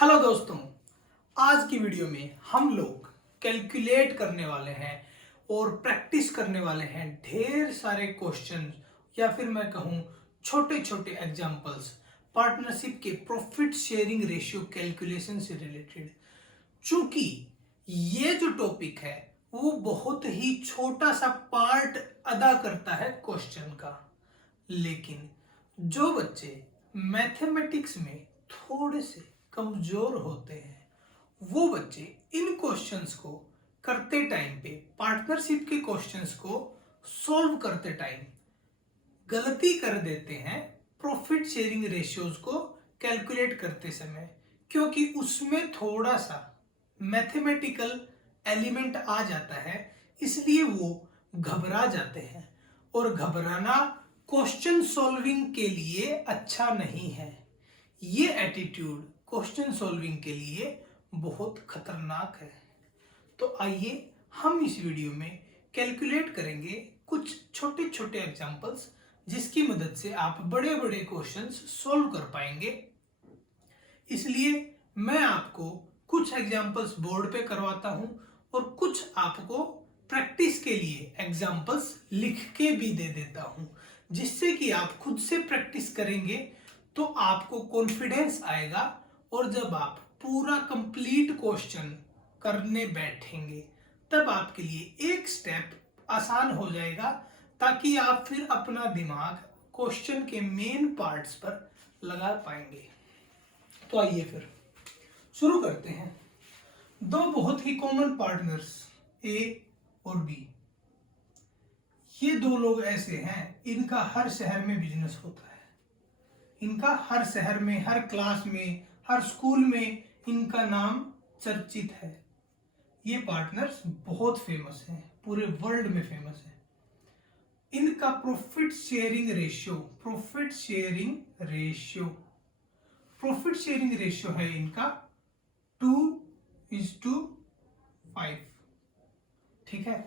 Hello दोस्तों, आज की वीडियो में हम लोग कैलकुलेट करने वाले हैं और प्रैक्टिस करने वाले हैं ढेर सारे क्वेश्चन या फिर मैं कहूँ छोटे छोटे एग्जांपल्स पार्टनरशिप के प्रॉफिट शेयरिंग रेशियो कैलकुलेशन से रिलेटेड। चूंकि ये जो टॉपिक है वो बहुत ही छोटा सा पार्ट अदा करता है क्वेश्चन का, लेकिन जो बच्चे मैथमेटिक्स में थोड़े से कमजोर होते हैं वो बच्चे इन क्वेश्चंस को करते टाइम पे, पार्टनरशिप के क्वेश्चंस को सॉल्व करते टाइम गलती कर देते हैं प्रॉफिट शेयरिंग रेशियोज को कैलकुलेट करते समय, क्योंकि उसमें थोड़ा सा मैथमेटिकल एलिमेंट आ जाता है, इसलिए वो घबरा जाते हैं और घबराना क्वेश्चन सॉल्विंग के लिए अच्छा नहीं है। ये एटीट्यूड क्वेश्चन सॉल्विंग के लिए बहुत खतरनाक है। तो आइए हम इस वीडियो में कैलकुलेट करेंगे कुछ छोटे छोटे एग्जांपल्स जिसकी मदद से आप बड़े बड़े क्वेश्चंस सॉल्व कर पाएंगे। इसलिए मैं आपको कुछ एग्जांपल्स बोर्ड पे करवाता हूं और कुछ आपको प्रैक्टिस के लिए एग्जांपल्स लिख के भी दे देता हूं, जिससे कि आप खुद से प्रैक्टिस करेंगे तो आपको कॉन्फिडेंस आएगा और जब आप पूरा कंप्लीट क्वेश्चन करने बैठेंगे तब आपके लिए एक स्टेप आसान हो जाएगा, ताकि आप फिर अपना दिमाग क्वेश्चन के मेन पार्ट्स पर लगा पाएंगे। तो आइए फिर शुरू करते हैं। दो बहुत ही कॉमन पार्टनर्स ए और बी, ये दो लोग ऐसे हैं इनका हर शहर में बिजनेस होता है। इनका हर शहर में, हर क्लास में, हर स्कूल में इनका नाम चर्चित है। ये पार्टनर्स बहुत फेमस हैं, पूरे वर्ल्ड में फेमस है। इनका प्रॉफिट शेयरिंग रेशियो है इनका 2:5। ठीक है,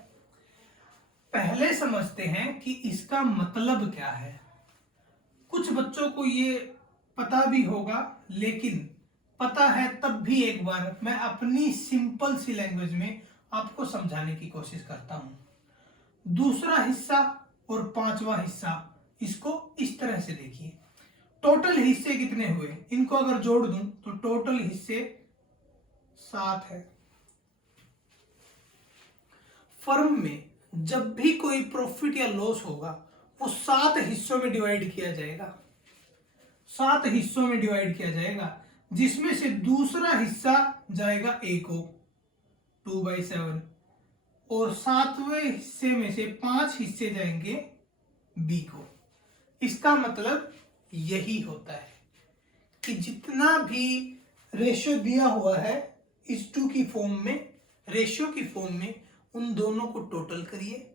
पहले समझते हैं कि इसका मतलब क्या है। कुछ बच्चों को ये पता भी होगा, लेकिन पता है तब भी एक बार मैं अपनी सिंपल सी लैंग्वेज में आपको समझाने की कोशिश करता हूं। दूसरा हिस्सा और पांचवा हिस्सा, इसको इस तरह से देखिए। टोटल हिस्से कितने हुए, इनको अगर जोड़ दूं तो टोटल हिस्से 7 है। फर्म में जब भी कोई प्रॉफिट या लॉस होगा वो 7 हिस्सों में डिवाइड किया जाएगा। 7 हिस्सों में डिवाइड किया जाएगा, जिसमें से दूसरा हिस्सा जाएगा ए को 2/7 और 7वें हिस्से में से 5 हिस्से जाएंगे बी को। इसका मतलब यही होता है कि जितना भी रेशियो दिया हुआ है इस 2 की फॉर्म में, रेशियो की फॉर्म में, उन दोनों को टोटल करिए।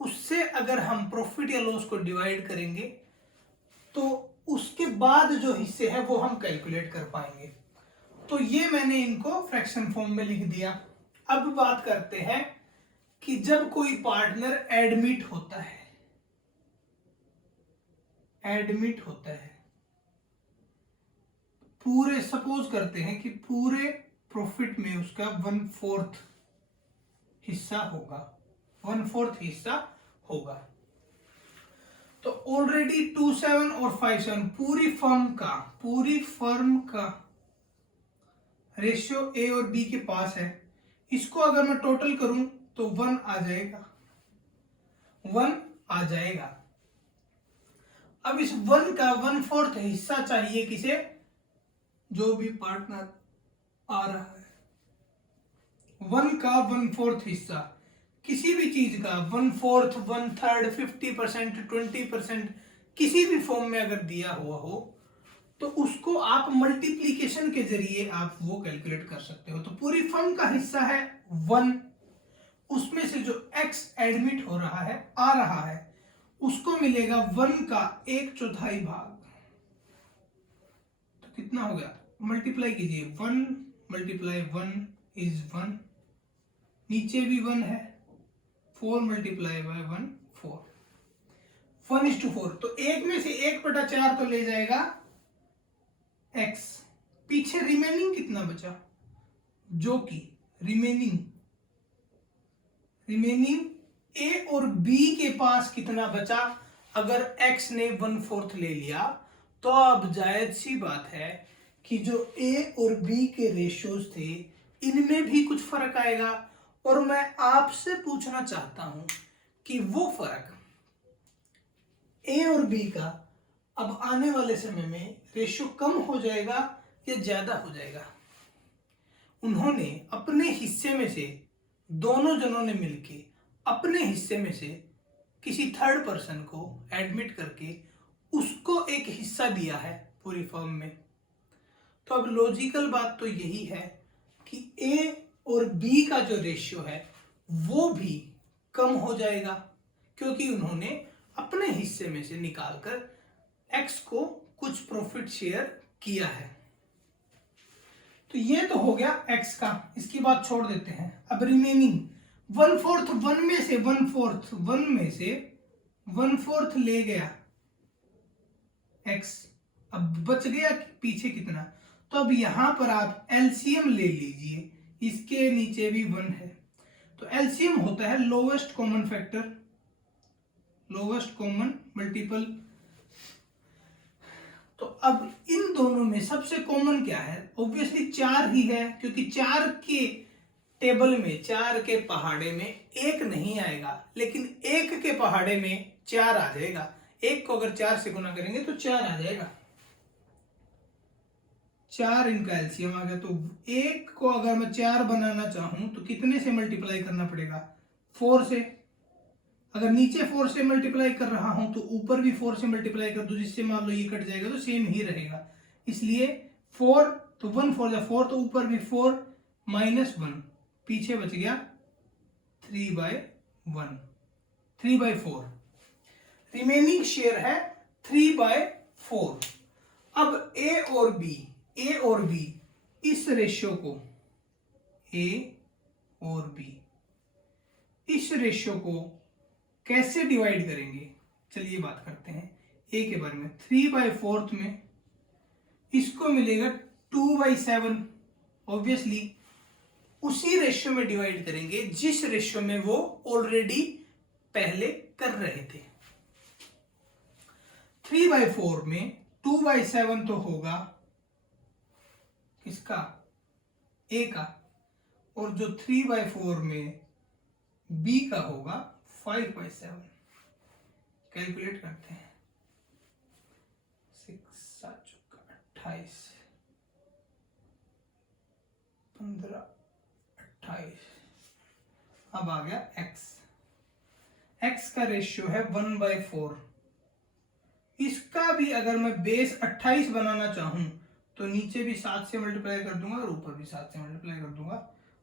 उससे अगर हम प्रॉफिट या लॉस को डिवाइड करेंगे तो उसके बाद जो हिस्से हैं वो हम कैलकुलेट कर पाएंगे। तो ये मैंने इनको फ्रैक्शन फॉर्म में लिख दिया। अब बात करते हैं कि जब कोई पार्टनर एडमिट होता है, पूरे, सपोज करते हैं कि पूरे प्रॉफिट में उसका 1/4 हिस्सा होगा, 1/4 हिस्सा होगा। तो ऑलरेडी 2/7 और 5/7 पूरी फर्म का रेशियो ए और बी के पास है। इसको अगर मैं टोटल करूं तो 1 आ जाएगा। अब इस 1 का 1/4 हिस्सा चाहिए किसे, जो भी पार्टनर आ रहा है। 1 का 1/4 हिस्सा किसी भी चीज का 1/4, 1/3, 50%, 20%, किसी भी फॉर्म में अगर दिया हुआ हो तो उसको आप मल्टीप्लीकेशन के जरिए आप वो कैलकुलेट कर सकते हो। तो पूरी फर्म का हिस्सा है 1, उसमें से जो x एडमिट हो रहा है, आ रहा है, उसको मिलेगा 1 का 1/4 भाग। तो कितना हो गया, मल्टीप्लाई कीजिए, 1 × 1 इज 1, नीचे भी 1 है, 4 × 1 4, 1:4। तो 1 में से 1/4 तो ले जाएगा x, पीछे रिमेनिंग कितना बचा, जो कि रिमेनिंग ए और बी के पास कितना बचा। अगर x ने 1/4 ले लिया तो अब जायज सी बात है कि जो a और b के रेशियोज थे इनमें भी कुछ फर्क आएगा। और मैं आपसे पूछना चाहता हूं कि वो फर्क a और b का अब आने वाले समय में रेशियो कम हो जाएगा या ज्यादा हो जाएगा। उन्होंने अपने हिस्से में से, दोनों जनों ने मिलके अपने हिस्से में से किसी थर्ड पर्सन को एडमिट करके उसको एक हिस्सा दिया है पूरी फर्म में। तो अब लॉजिकल बात तो यही है कि ए और बी का जो रेशियो है वो भी कम हो जाएगा, क्योंकि उन्होंने अपने हिस्से में से निकालकर एक्स को कुछ प्रॉफिट शेयर किया है। तो ये तो हो गया एक्स का, इसकी बात छोड़ देते हैं। अब रिमेनिंग 1/4 वन में से 1/4 ले गया एक्स, अब बच गया पीछे कितना। तो अब यहां पर आप एलसीएम ले लीजिए, इसके नीचे भी 1 है तो एलसीएम होता है lowest common factor, lowest common multiple. तो अब इन दोनों में सबसे कॉमन क्या है, ऑब्वियसली 4 ही है, क्योंकि 4 के टेबल में, 4 के पहाड़े में 1 नहीं आएगा, लेकिन 1 के पहाड़े में 4 आ जाएगा। 1 को अगर 4 से गुना करेंगे तो 4 आ जाएगा, 4 इनका एलसीएम आ गया। तो 1 को अगर मैं 4 बनाना चाहूं तो कितने से मल्टीप्लाई करना पड़ेगा, 4 से। अगर नीचे 4 से मल्टीप्लाई कर रहा हूं तो ऊपर भी 4 से मल्टीप्लाई कर दो, जिससे मान लो ये कट जाएगा तो सेम ही रहेगा। इसलिए 4 तो 1 4 जा 4, तो ऊपर भी 4 -1, पीछे बच गया 3/1, 3/4। रिमेनिंग शेयर है 3/4। अब ए और बी इस रेशियो को, ए और बी इस रेशियो को कैसे डिवाइड करेंगे, चलिए बात करते हैं ए के बारे में। 3/4 में इसको मिलेगा 2/7, ऑब्वियसली उसी रेशियो में डिवाइड करेंगे जिस रेशियो में वो ऑलरेडी पहले कर रहे थे। 3/4 में 2/7 तो होगा किसका, ए का, और जो 3/4 में बी का होगा 5/7। कैलकुलेट करते हैं, 6 7 28 15 28। अब आ गया एक्स का रेशियो है 1/4। इसका भी अगर मैं बेस 28 बनाना चाहूं तो नीचे भी 7 से मल्टीप्लाई कर दूंगा और ऊपर भी 7 से मल्टीप्लाई कर दूंगा,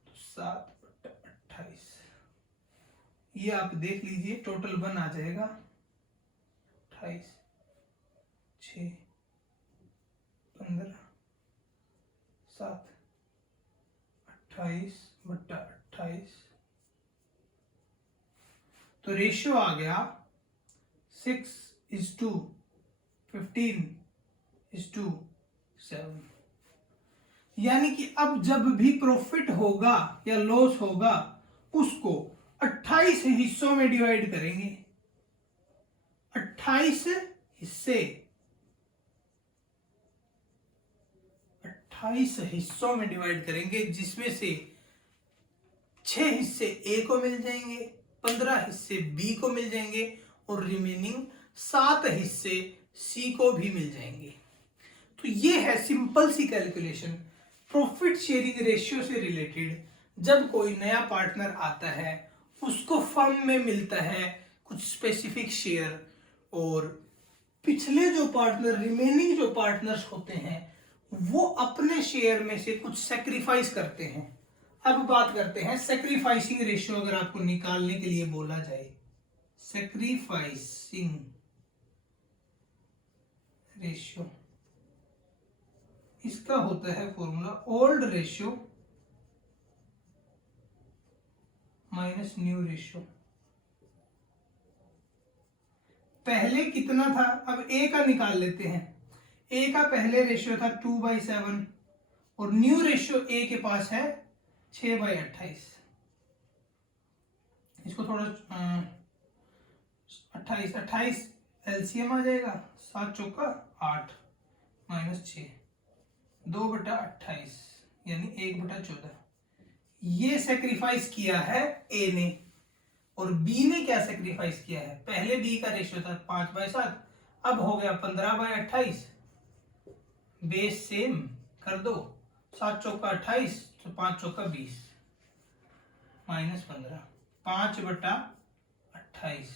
तो 7/28। ये आप देख लीजिए, टोटल 1 आ जाएगा। 28 6 15 7 28/28। तो रेशियो आ गया 6:15:7। यानी कि अब जब भी प्रॉफिट होगा या लॉस होगा उसको 28 हिस्सों में डिवाइड करेंगे। 28 हिस्से, 28 हिस्सों में डिवाइड करेंगे, जिसमें से 6 हिस्से ए को मिल जाएंगे, 15 हिस्से बी को मिल जाएंगे और रिमेनिंग 7 हिस्से सी को भी मिल जाएंगे। तो ये है सिंपल सी कैलकुलेशन प्रॉफिट शेयरिंग रेशियो से रिलेटेड। जब कोई नया पार्टनर आता है उसको फर्म में मिलता है कुछ स्पेसिफिक शेयर, और पिछले जो पार्टनर, रिमेनिंग जो पार्टनर्स होते हैं वो अपने शेयर में से कुछ सेक्रीफाइस करते हैं। अब बात करते हैं सेक्रीफाइसिंग रेशियो। अगर आपको निकालने के लिए बोला जाए, सेक्रीफाइसिंग रेशियो, इसका होता है formula old ratio minus new ratio. पहले कितना था, अब ए का निकाल लेते हैं। ए का पहले रेशियो था 2/7, और न्यू रेशियो ए के पास है 6/28। इसको थोड़ा 28 एलसीएम आ जाएगा, 7 चौका 8 -6, 2/28 यानी 1/14। ये सेक्रीफाइस किया है ए ने, और बी ने क्या सेक्रीफाइस किया है, पहले बी का रेशियो था 5/7, अब हो गया 15/28। बेस सेम कर दो, 7 चौका 28, तो 5 चौका 20 -15, 5/28।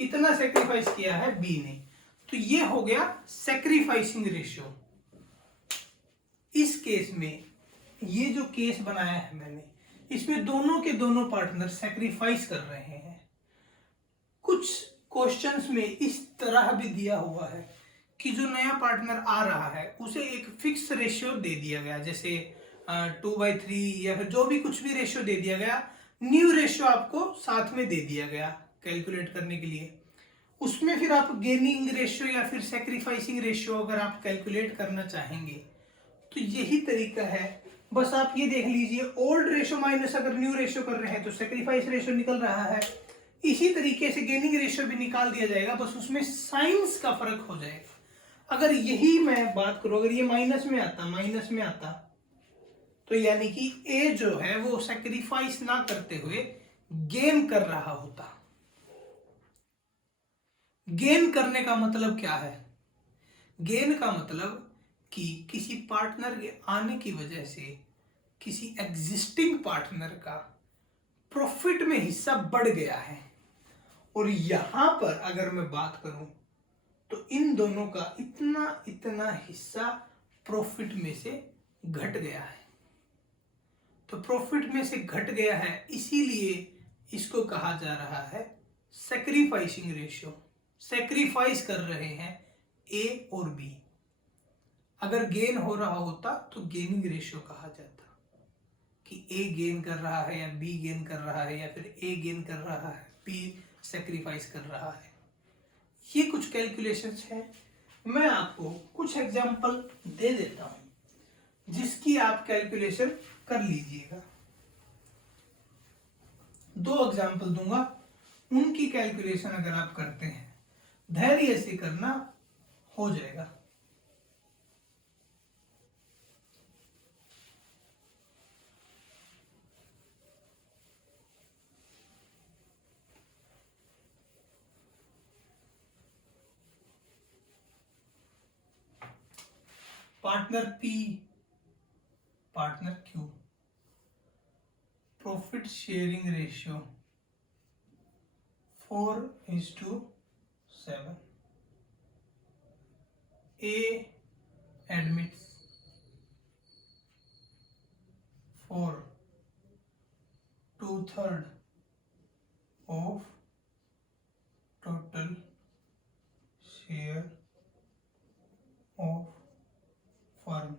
इतना सेक्रीफाइस किया है बी ने, तो ये हो गया सेक्रीफाइसिंग रेशियो। इस केस में ये जो केस बनाया है मैंने, इसमें दोनों के दोनों पार्टनर सेक्रीफाइस कर रहे हैं। कुछ क्वेश्चंस में इस तरह भी दिया हुआ है कि जो नया पार्टनर आ रहा है उसे एक फिक्स रेशियो दे दिया गया, जैसे 2/3 या फिर जो भी कुछ भी रेशियो दे दिया गया, न्यू रेशियो आपको साथ में दे दिया गया कैलकुलेट करने के लिए। उसमें फिर आप गेनिंग रेशियो या फिर सेक्रीफाइसिंग रेशियो अगर आप कैलकुलेट करना चाहेंगे तो यही तरीका है। बस आप ये देख लीजिए, ओल्ड रेशियो माइनस अगर न्यू रेशियो कर रहे हैं तो सेक्रीफाइस रेशियो निकल रहा है, इसी तरीके से गेनिंग रेशियो भी निकाल दिया जाएगा, बस उसमें साइंस का फर्क हो जाएगा। अगर यही मैं बात करूं, अगर ये माइनस में आता तो यानी कि ए जो है वो सेक्रीफाइस ना करते हुए गेन कर रहा होता। गेन करने का मतलब क्या है? गेन का मतलब कि किसी पार्टनर के आने की वजह से किसी एग्जिस्टिंग पार्टनर का प्रॉफिट में हिस्सा बढ़ गया है, और यहां पर अगर मैं बात करूं तो इन दोनों का इतना इतना हिस्सा प्रॉफिट में से घट गया है। तो प्रॉफिट में से घट गया है, इसीलिए इसको कहा जा रहा है सेक्रीफाइसिंग रेशियो। सेक्रीफाइस कर रहे हैं ए और बी। अगर गेन हो रहा होता तो गेनिंग रेशियो कहा जाता, कि ए गेन कर रहा है या बी गेन कर रहा है, या फिर ए गेन कर रहा है बी सेक्रीफाइस कर रहा है। ये कुछ कैलकुलेशंस हैं, मैं आपको कुछ एग्जांपल दे देता हूं जिसकी आप कैलकुलेशन कर लीजिएगा। 2 एग्जांपल दूंगा, उनकी कैलकुलेशन अगर आप करते हैं, धैर्य से करना, हो जाएगा। Partner P, partner Q, profit sharing ratio 4:7। A admits for 2/3 of total share of firm।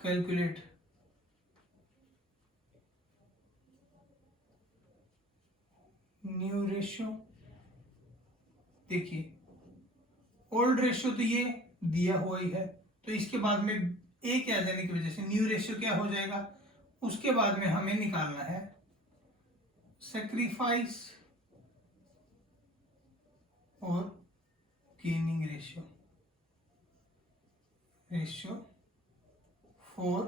Calculate. New ratio, देखिए ओल्ड रेशियो तो ये दिया हुआ ही है, तो इसके बाद में ए के आ जाने की वजह से न्यू रेशियो क्या हो जाएगा, उसके बाद में हमें निकालना है सेक्रीफाइस और gaining ratio, ratio for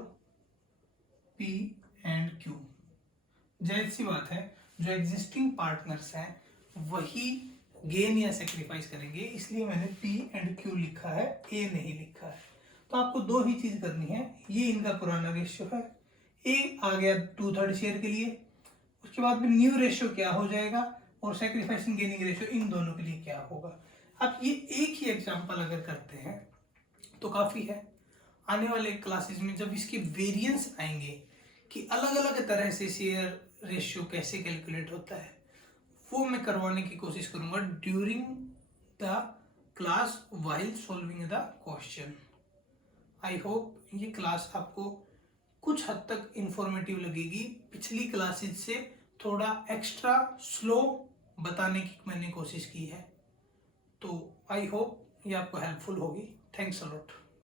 P and Q. जाहिर सी बात है, जो एग्जिस्टिंग पार्टनर्स हैं वही गेन या सेक्रीफाइस करेंगे, इसलिए मैंने पी एंड क्यू लिखा है, ए नहीं लिखा है। तो आपको 2 ही चीज करनी है, ये इनका पुराना रेशियो है, ए आ गया 2/3 शेयर के लिए, उसके बाद में न्यू रेशियो क्या हो जाएगा और सेक्रीफाइसिंग गेनिंग रेशियो इन दोनों के लिए क्या होगा। आप ये एक ही एग्जांपल अगर करते हैं तो काफी है। आने वाले क्लासेस में जब इसके वेरिएंस आएंगे कि अलग अलग तरह से शेयर रेशियो कैसे कैलकुलेट होता है, वो मैं करवाने की कोशिश करूंगा during the class while solving the question. I hope ये क्लास आपको कुछ हद तक इंफॉर्मेटिव लगेगी। पिछली क्लासेस से थोड़ा एक्स्ट्रा स्लो बताने की मैंने कोशिश की है, तो आई होप ये आपको हेल्पफुल होगी। Thanks a lot.